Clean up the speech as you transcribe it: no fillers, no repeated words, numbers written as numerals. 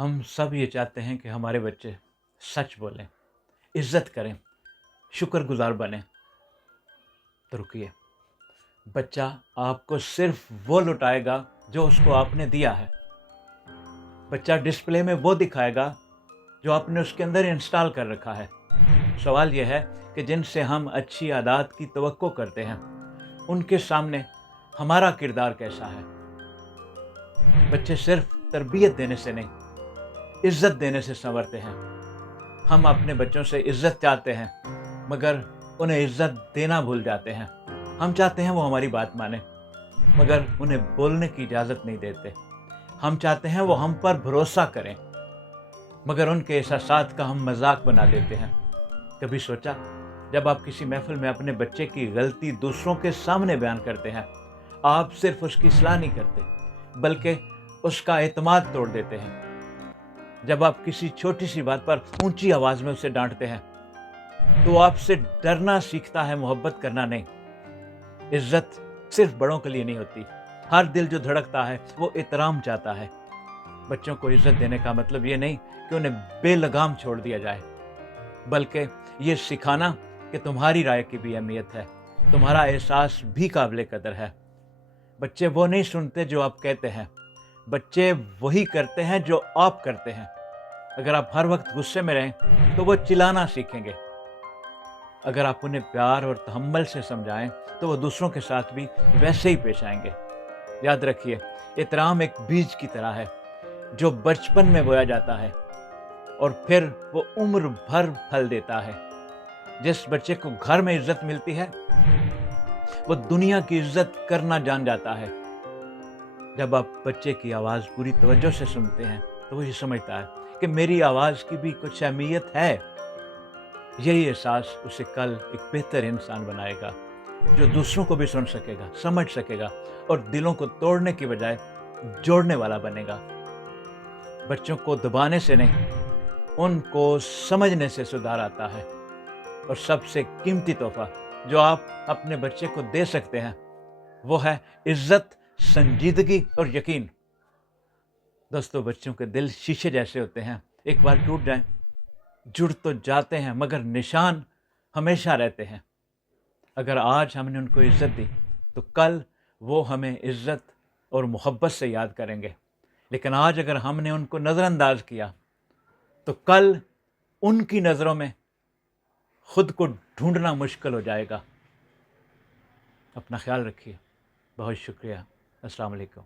ہم سب یہ چاہتے ہیں کہ ہمارے بچے سچ بولیں، عزت کریں، شکر گزار بنیں۔ تو رکیے، بچہ آپ کو صرف وہ لوٹائے گا جو اس کو آپ نے دیا ہے۔ بچہ ڈسپلے میں وہ دکھائے گا جو آپ نے اس کے اندر انسٹال کر رکھا ہے۔ سوال یہ ہے کہ جن سے ہم اچھی عادات کی توقع کرتے ہیں ان کے سامنے ہمارا کردار کیسا ہے؟ بچے صرف تربیت دینے سے نہیں، عزت دینے سے سنورتے ہیں۔ ہم اپنے بچوں سے عزت چاہتے ہیں مگر انہیں عزت دینا بھول جاتے ہیں۔ ہم چاہتے ہیں وہ ہماری بات مانیں مگر انہیں بولنے کی اجازت نہیں دیتے۔ ہم چاہتے ہیں وہ ہم پر بھروسہ کریں مگر ان کے احساسات کا ہم مذاق بنا دیتے ہیں۔ کبھی سوچا جب آپ کسی محفل میں اپنے بچے کی غلطی دوسروں کے سامنے بیان کرتے ہیں، آپ صرف اس کی اصلاح نہیں کرتے بلکہ اس کا اعتماد توڑ دیتے ہیں۔ جب آپ کسی چھوٹی سی بات پر اونچی آواز میں اسے ڈانٹتے ہیں تو آپ سے ڈرنا سیکھتا ہے، محبت کرنا نہیں۔ عزت صرف بڑوں کے لیے نہیں ہوتی، ہر دل جو دھڑکتا ہے وہ احترام چاہتا ہے۔ بچوں کو عزت دینے کا مطلب یہ نہیں کہ انہیں بے لگام چھوڑ دیا جائے، بلکہ یہ سکھانا کہ تمہاری رائے کی بھی اہمیت ہے، تمہارا احساس بھی قابل قدر ہے۔ بچے وہ نہیں سنتے جو آپ کہتے ہیں، بچے وہی کرتے ہیں جو آپ کرتے ہیں۔ اگر آپ ہر وقت غصے میں رہیں تو وہ چلانا سیکھیں گے۔ اگر آپ انہیں پیار اور تحمل سے سمجھائیں تو وہ دوسروں کے ساتھ بھی ویسے ہی پیش آئیں گے۔ یاد رکھیے، احترام ایک بیج کی طرح ہے جو بچپن میں بویا جاتا ہے اور پھر وہ عمر بھر پھل دیتا ہے۔ جس بچے کو گھر میں عزت ملتی ہے وہ دنیا کی عزت کرنا جان جاتا ہے۔ جب آپ بچے کی آواز پوری توجہ سے سنتے ہیں تو وہ یہ سمجھتا ہے کہ میری آواز کی بھی کچھ اہمیت ہے۔ یہی احساس اسے کل ایک بہتر انسان بنائے گا جو دوسروں کو بھی سن سکے گا، سمجھ سکے گا اور دلوں کو توڑنے کی بجائے جوڑنے والا بنے گا۔ بچوں کو دبانے سے نہیں، ان کو سمجھنے سے سدھار آتا ہے۔ اور سب سے قیمتی تحفہ جو آپ اپنے بچے کو دے سکتے ہیں وہ ہے عزت، سنجیدگی اور یقین۔ دوستو، بچوں کے دل شیشے جیسے ہوتے ہیں، ایک بار ٹوٹ جائیں جڑ تو جاتے ہیں مگر نشان ہمیشہ رہتے ہیں۔ اگر آج ہم نے ان کو عزت دی تو کل وہ ہمیں عزت اور محبت سے یاد کریں گے، لیکن آج اگر ہم نے ان کو نظر انداز کیا تو کل ان کی نظروں میں خود کو ڈھونڈنا مشکل ہو جائے گا۔ اپنا خیال رکھیے، بہت شکریہ، السلام علیکم۔